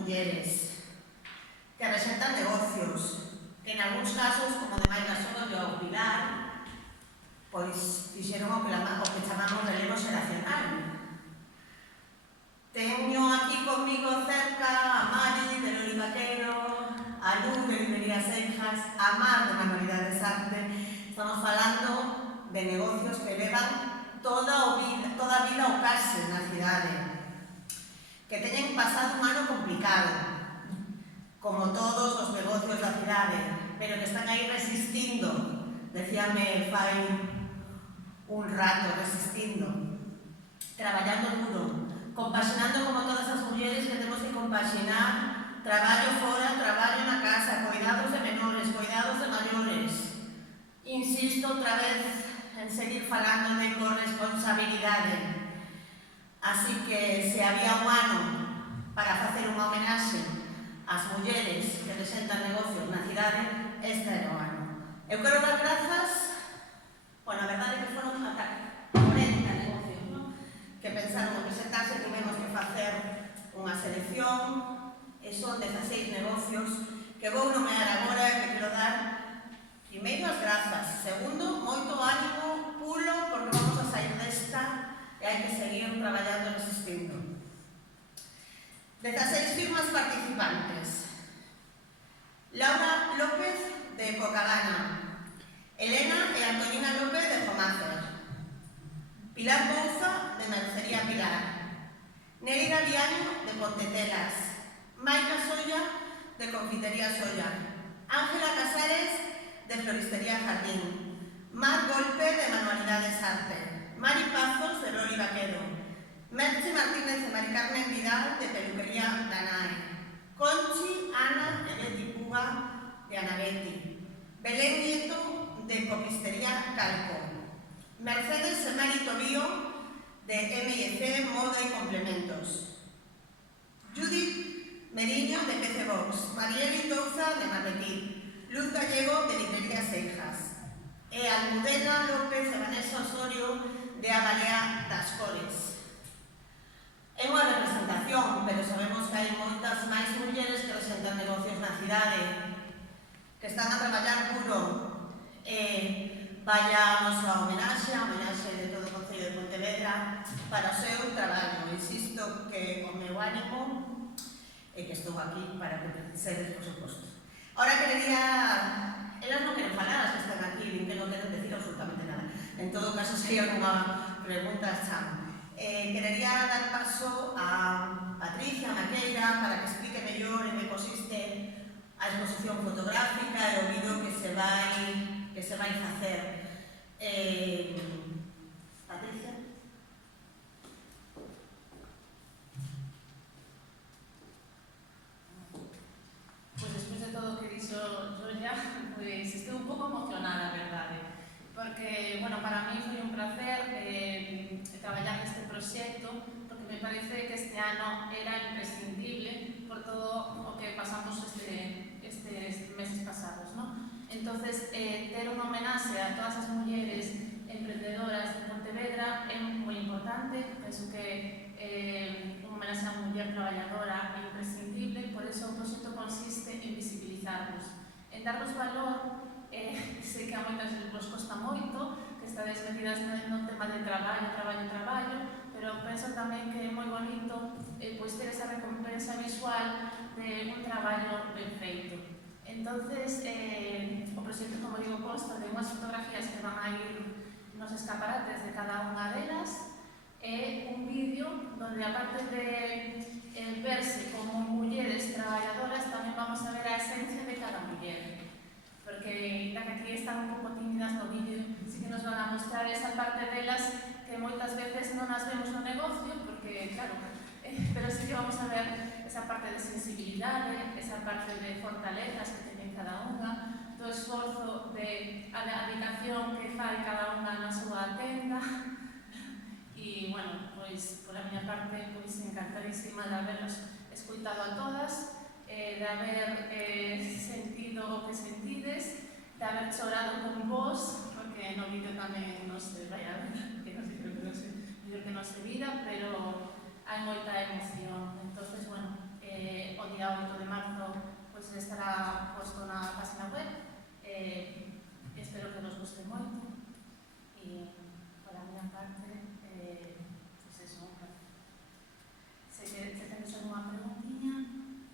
mulleres que representan negocios, que en algúns casos, como de Maica Solla ou Pilar, pois fixeron o que chamamos relevo xeracional. Teño aquí conmigo cerca a Mari, de Loli Vaquero, a Luz, de Librería Seijas, a Mar, de Manualidades Arte. Estamos falando de negocios que levan toda a vida ao case na cidade, que teñen pasado un ano complicado, como todos os negocios da cidade, pero que están aí resistindo, decíame fai un rato, resistindo, traballando duro, compaxinando como todas as mulleres que temos que compaxinar traballo fora, traballo na casa, cuidados de menores, cuidados de maiores. Insisto outra vez en seguir falando de corresponsabilidade. Así que se había un ano para facer unha homenaxe ás mulleres que presentan negocios na cidade, este era o ano. Eu quero dar grazas, a verdade que foron 40 negocios, non? Que pensaron en presentarse, tivemos que facer unha selección, e son 16 negocios que vou nomear agora e que quero dar primeiro as grazas, segundo, moito ánimo, pulo, porque vamos a sair desta e hai que seguir traballando e resistindo. 16 firmas participantes. Laura López, de Cocagana. Elena e Antonina López, de Jomácer. Pilar Bouza, de Mercería Pilar. Nélida Viaño, de Pontetelas. Maica Solla, de Confitería Solla. Ángela Casares, de Floristería Jardín. Mar Golpe, de Manualidades Arte. Mari Pazos, de Loli Vaquero. Merche Martínez de Mari Carmen Vidal, de Peluquería Danae. Conchi, Ana e Betty Puga, de Anabetti. Belén Nieto, de Copistería Calco. Mercedes e Mari Tobío, de M&C Moda y Complementos. Judith Meriño, de PC Box. Marieli Touza, de Marretín. Luz Gallego, de Librería Seijas. E Almudena López e Vanessa Osorio, de Abalea das Cores. É unha representación, pero sabemos que hai moitas máis mulleres que presentan negocios na cidade, que están a traballar duro. Vaya a nosa homenaxe, a homenaxe de todo o Concello de Pontevedra, para o seu traballo. Insisto que o meu ánimo é que estou aquí para que precisedes, por suposto. Ahora querería... Elas non queren falar, as que están aquí, que non queren decir absolutamente nada. En todo caso, se hai alguna pregunta, xa. Querería dar paso a Patricia Maqueira para que explique mellor en que consiste a exposición fotográfica e o vídeo que se vai facer. Patricia? Pois despois de todo o que dixo Joya, pois estou un pouco emocionada, a verdade, porque, para mí foi un placer traballar neste proxecto, porque me parece que este ano era imprescindible por todo o que pasamos estes meses pasados, non? Entonces, ter unha homenaxe a todas as mulleres emprendedoras de Pontevedra é moi importante. Penso que unha homenaxe a muller traballadora é imprescindible, por eso o proxecto consiste en visibilizarnos, en darnos valor. Sei que a moitas vos costa moito, que estades metidas no tema de traballo, pero penso tamén que é moi bonito pois ter esa recompensa visual de un traballo ben feito. Entonces, o proxecto, como digo, consta de unhas fotografías que van a ir nos escaparates de cada unha delas e un vídeo donde, aparte de verse como mulleres traballadoras, tamén vamos a ver a esencia de cada muller. Porque, ainda que aquí están un pouco tímidas no vídeo, sí que nos van a mostrar esa parte delas que moitas veces non as vemos no negocio, porque, claro, pero sí que vamos a ver esa parte de sensibilidade, esa parte de fortalezas que teñen cada unha, do esforzo de a dedicación que fai cada unha na súa tenda. E, pois, por a miña parte, pois, encantadísima de haberlos escuitado a todas, de haber sentido o que sentides, de haber chorado con vos, porque no vídeo tamén non se vai a ver, que non sei que non se vira, pero hai moita emoción. Entonces, o día 8 de marzo, pues estará posto na página web. Espero